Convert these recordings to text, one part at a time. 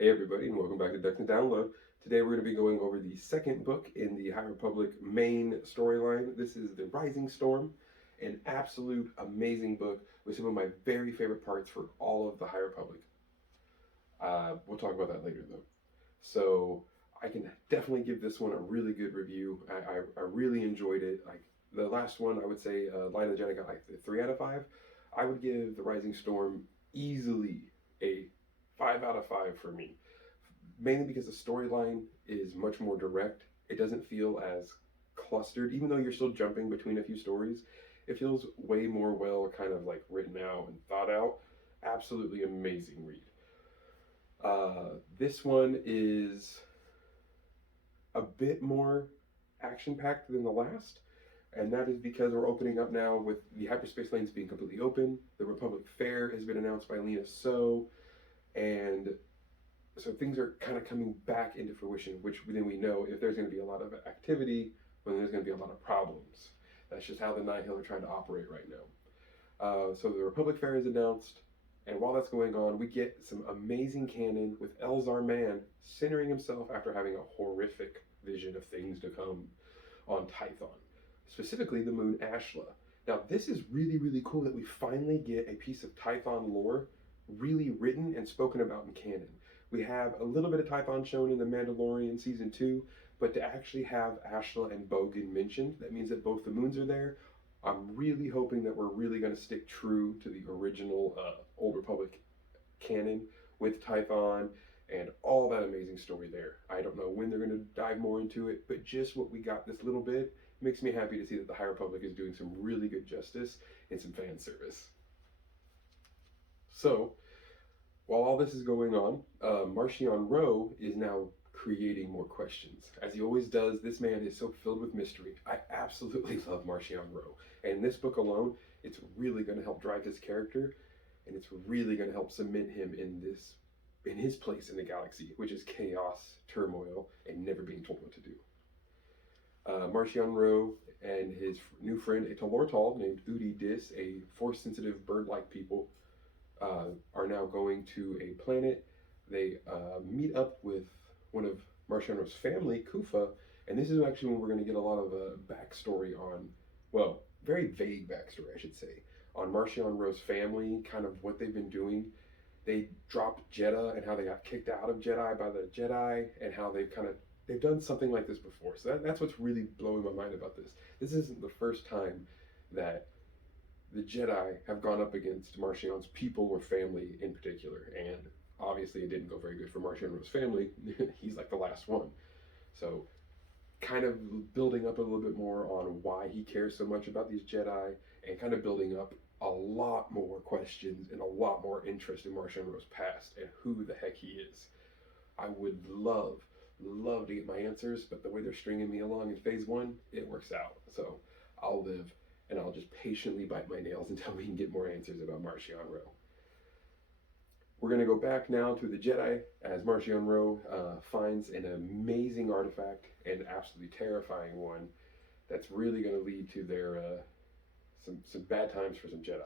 Hey everybody, and welcome back to Duck and Download. Today we're going to be going over the second book in the High Republic main storyline. This is The Rising Storm, an absolute amazing book with some of my very favorite parts for all of the High Republic. We'll talk about that later though. So I can definitely give this one a really good review. I really enjoyed it. Like the last one, I would say Light of the Jedi got like a 3 out of 5. I would give The Rising Storm easily a 5 out of 5 for me, mainly because the storyline is much more direct. It doesn't feel as clustered, even though you're still jumping between a few stories. It feels way more well kind of like written out and thought out. Absolutely amazing read. This one is a bit more action packed than the last, and that is because we're opening up now with the hyperspace lanes being completely open. The Republic Fair has been announced by Lena So, and so things are kind of coming back into fruition, which then we know if there's going to be a lot of activity, then there's going to be a lot of problems. That's just how the Nihil are trying to operate right now. So the Republic Fair is announced, and while that's going on, we get some amazing canon with Elzar Mann centering himself after having a horrific vision of things to come on Tython, specifically the moon Ashla. Now, this is really, really cool that we finally get a piece of Tython lore really written and spoken about in canon. We have a little bit of Tython shown in The Mandalorian Season 2, but to actually have Ashla and Bogan mentioned, that means that both the moons are there. I'm really hoping that we're really going to stick true to the original Old Republic canon with Tython and all that amazing story there. I don't know when they're going to dive more into it, but just what we got this little bit makes me happy to see that the High Republic is doing some really good justice and some fan service. So, while all this is going on, Marchion Ro is now creating more questions. As he always does, this man is so filled with mystery. I absolutely love Marchion Ro. And in this book alone, it's really going to help drive his character, and it's really going to help cement him in his place in the galaxy, which is chaos, turmoil, and never being told what to do. Marchion Ro and his new friend, a Talortal named Udi Dis, a force-sensitive bird-like people, are now going to a planet. They meet up with one of Marchion Ro's family, Kufa, and this is actually when we're going to get a lot of backstory on, well, very vague backstory, I should say, on Marchion Ro's family, kind of what they've been doing. They dropped Jedha and how they got kicked out of Jedi by the Jedi, and how they've done something like this before. So that's what's really blowing my mind about this. This isn't the first time that the Jedi have gone up against Marchion's people or family in particular, and obviously it didn't go very good for Marchion Ro's family. He's like the last one. So, kind of building up a little bit more on why he cares so much about these Jedi, and kind of building up a lot more questions and a lot more interest in Marchion Ro's past and who the heck he is. I would love to get my answers, but the way they're stringing me along in phase one, it works out. So I'll live, and I'll just patiently bite my nails until we can get more answers about Marchion Ro. We're going to go back now to the Jedi as Marchion Ro finds an amazing artifact, and absolutely terrifying one, that's really going to lead to their some bad times for some Jedi.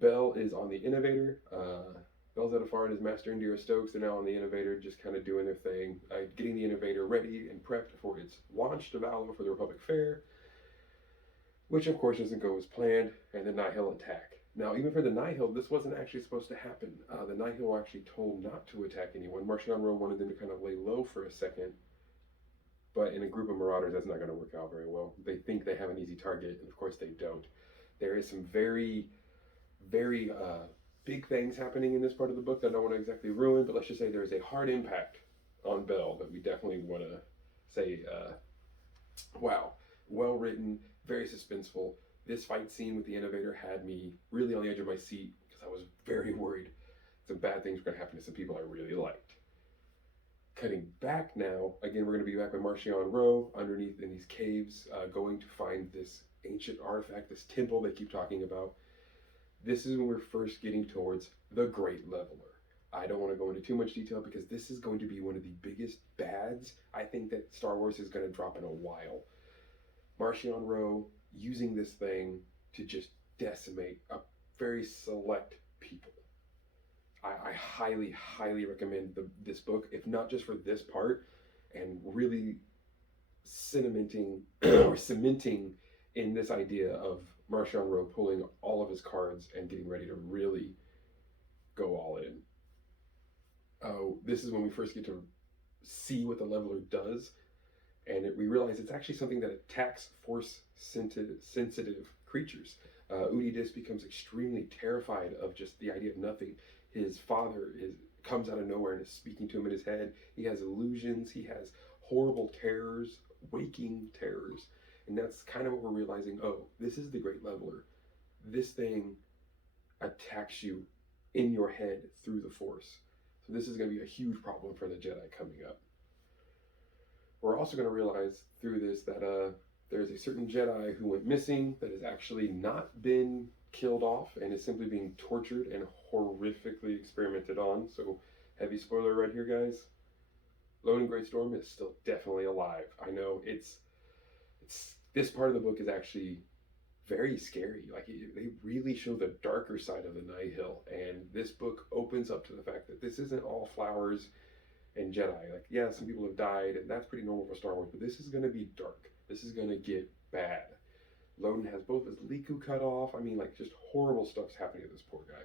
Bell is on the Innovator. Bell Zettifar and his master Indira Stokes are now on the Innovator, just kind of doing their thing, getting the Innovator ready and prepped for its launch to Valo for the Republic Fair, which of course doesn't go as planned, and the Nihil attack. Now, even for the Nihil, this wasn't actually supposed to happen. The Nihil were actually told not to attack anyone. Marchion Ro wanted them to kind of lay low for a second, but in a group of marauders, that's not going to work out very well. They think they have an easy target, and of course they don't. There is some very, very big things happening in this part of the book that I don't want to exactly ruin, but let's just say there is a hard impact on Bell that we definitely want to say, wow, well written, very suspenseful. This fight scene with the Innovator had me really on the edge of my seat because I was very worried some bad things were going to happen to some people I really liked. Cutting back now, again, we're going to be back with Marchion Ro underneath in these caves, going to find this ancient artifact, this temple they keep talking about. This is when we're first getting towards the Great Leveler. I don't want to go into too much detail because this is going to be one of the biggest bads I think that Star Wars is going to drop in a while. Marchion Ro using this thing to just decimate a very select people. I highly, highly recommend this book, if not just for this part, and really cementing in this idea of Marchand Rowe pulling all of his cards and getting ready to really go all in. This is when we first get to see what the leveler does, and we realize it's actually something that attacks force sensitive creatures. Udidis becomes extremely terrified of just the idea of nothing. His father comes out of nowhere and is speaking to him in his head. He has illusions. He has horrible terrors, waking terrors. And that's kind of what we're realizing. Oh, this is the Great Leveler. This thing attacks you in your head through the Force. So this is going to be a huge problem for the Jedi coming up. We're also going to realize through this that there's a certain Jedi who went missing that has actually not been killed off and is simply being tortured and horrifically experimented on. So heavy spoiler right here, guys. Lone Greatstorm is still definitely alive. I know it's this part of the book is actually very scary. Like they really show the darker side of the Nihil, and this book opens up to the fact that this isn't all flowers and Jedi. Like, yeah, some people have died, and that's pretty normal for Star Wars, but this is going to be dark. This is going to get bad. Loden has both his Liku cut off. I mean, like, just horrible stuff's happening to this poor guy.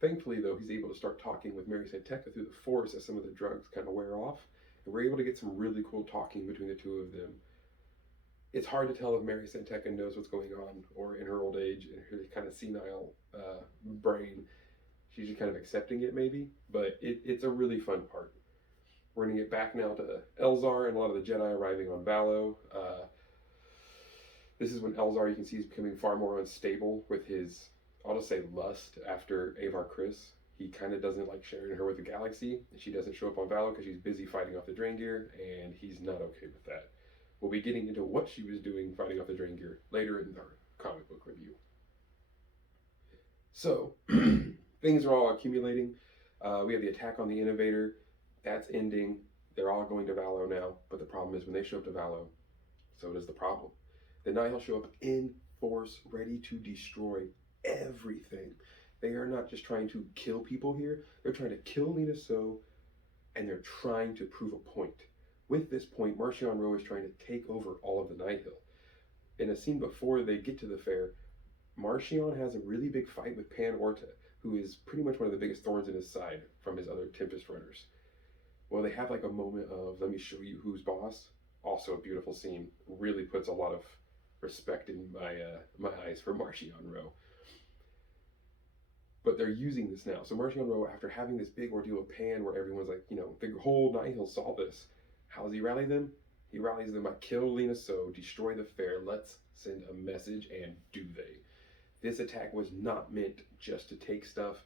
Thankfully, though, he's able to start talking with Mary Santeca through the Force as some of the drugs kind of wear off, and we're able to get some really cool talking between the two of them. It's hard to tell if Mary Santeca knows what's going on, or in her old age, in her kind of senile brain, she's just kind of accepting it maybe, but it's a really fun part. We're going to get back now to Elzar and a lot of the Jedi arriving on Valo. This is when Elzar, you can see, is becoming far more unstable with his, I'll just say, lust after Avar Kriss. He kind of doesn't like sharing her with the galaxy, and she doesn't show up on Valo because she's busy fighting off the Drangir, and he's not okay with that. We'll be getting into what she was doing fighting off the Drangir later in our comic book review. So, things are all accumulating. We have the attack on the Innovator. That's ending. They're all going to Valo now, but the problem is when they show up to Valo, so does the problem. The Nihil show up in force, ready to destroy everything. They are not just trying to kill people here. They're trying to kill Lina So, and they're trying to prove a point. With this point, Marchand Rowe is trying to take over all of the Nihil. In a scene before they get to the fair, Marchand has a really big fight with Pan Orta, who is pretty much one of the biggest thorns in his side from his other Tempest runners. Well, they have like a moment of, let me show you who's boss. Also a beautiful scene. Really puts a lot of respect in my eyes for Marchand Rowe. But they're using this now. So Marchand Rowe, after having this big ordeal with Pan, where everyone's like, you know, the whole Nihil saw this. How does he rally them? He rallies them by kill Lina So, destroy the fair, let's send a message, and do they. This attack was not meant just to take stuff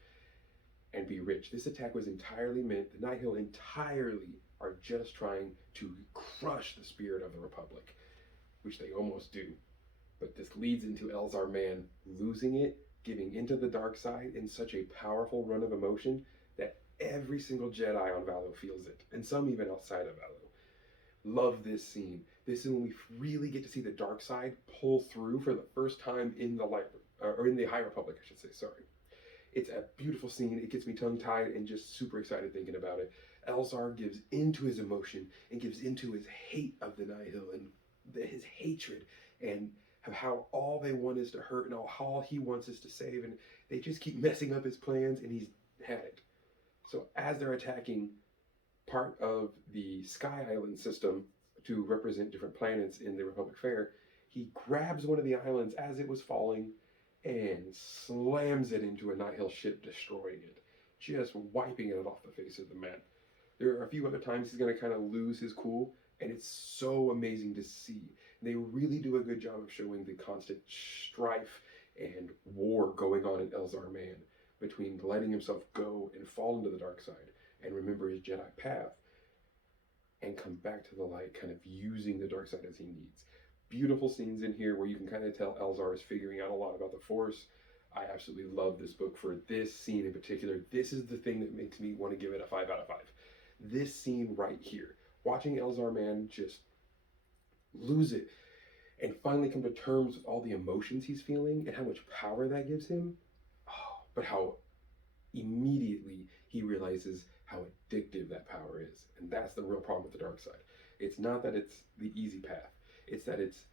and be rich. This attack was entirely meant, the Nihil entirely are just trying to crush the spirit of the Republic, which they almost do. But this leads into Elzar Mann losing it, giving into the dark side in such a powerful run of emotion that every single Jedi on Valo feels it, and some even outside of Valo. Love this scene. This is when we really get to see the dark side pull through for the first time in the light, or in the High Republic, I should say, sorry. It's a beautiful scene. It gets me tongue-tied and just super excited thinking about it. Elzar gives into his emotion and gives into his hate of the Nihil and his hatred and how all they want is to hurt and all he wants is to save, and they just keep messing up his plans, and he's had it. So as they're attacking part of the Sky Island system to represent different planets in the Republic Fair, he grabs one of the islands as it was falling and slams it into a Nihil ship, destroying it, just wiping it off the face of the map. There are a few other times he's going to kind of lose his cool, and it's so amazing to see. They really do a good job of showing the constant strife and war going on in Elzar Mann between letting himself go and fall into the dark side and remember his Jedi path and come back to the light, kind of using the dark side as he needs. Beautiful scenes in here where you can kind of tell Elzar is figuring out a lot about the Force. I absolutely love this book for this scene in particular. This is the thing that makes me want to give it a 5 out of 5. This scene right here. Watching Elzar Mann just lose it and finally come to terms with all the emotions he's feeling and how much power that gives him. Oh, but how immediately he realizes how addictive that power is. And that's the real problem with the dark side. It's not that it's the easy path, it's that it's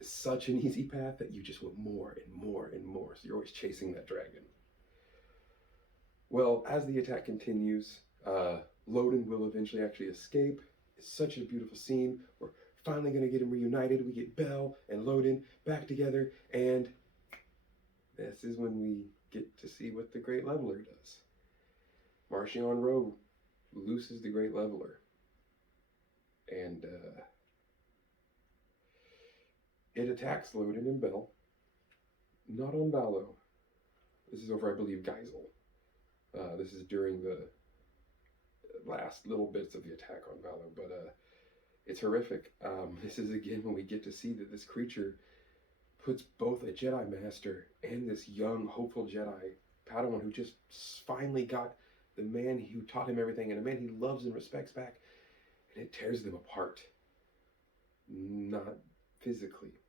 such an easy path that you just want more and more and more. So you're always chasing that dragon. Well, as the attack continues, Loden will eventually actually escape. It's such a beautiful scene. We're finally going to get him reunited. We get Belle and Loden back together, and this is when we get to see what the Great Leveler does. Marchion Ro looses the Great Leveler, and it attacks Loden and Belle. Not on Valo. This is over, I believe, Geisel. This is during the last little bits of the attack on Valor, but it's horrific. This is again when we get to see that this creature puts both a Jedi Master and this young, hopeful Jedi Padawan who just finally got the man who taught him everything and a man he loves and respects back, and it tears them apart. Not physically.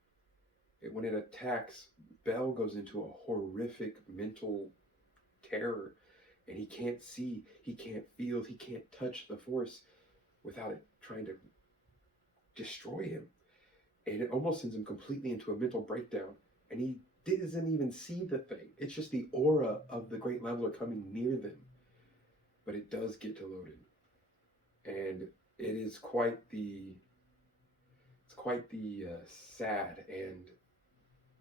When it attacks, Bell goes into a horrific mental terror, and he can't see, he can't feel, he can't touch the Force without it trying to destroy him. And it almost sends him completely into a mental breakdown, and he doesn't even see the thing. It's just the aura of the Great Leveler coming near them. But it does get to Loden, and it is quite the sad and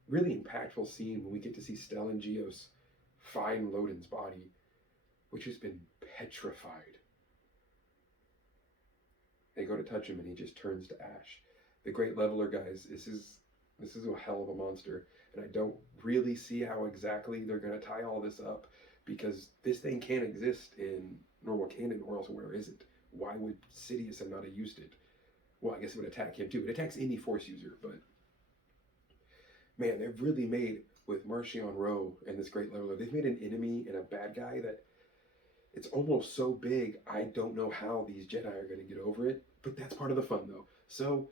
really impactful scene when we get to see Stellan Geos find Loden's body, which has been petrified. They go to touch him and he just turns to ash. The Great Leveler, guys, this is a hell of a monster, and I don't really see how exactly they're going to tie all this up, because this thing can't exist in normal canon, or else where is it? Why would Sidious have not used it? Well, I guess it would attack him too. It attacks any Force user, but man, they've really made, with Marchion Ro and this Great Leveler, they've made an enemy and a bad guy that it's almost so big, I don't know how these Jedi are going to get over it, but that's part of the fun, though. So,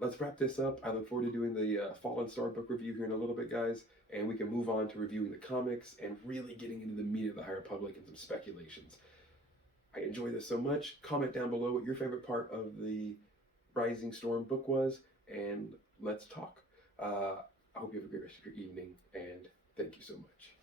let's wrap this up. I look forward to doing the Fallen Star book review here in a little bit, guys, and we can move on to reviewing the comics and really getting into the meat of the High Republic and some speculations. I enjoy this so much. Comment down below what your favorite part of the Rising Storm book was, and let's talk. I hope you have a great rest of your evening, and thank you so much.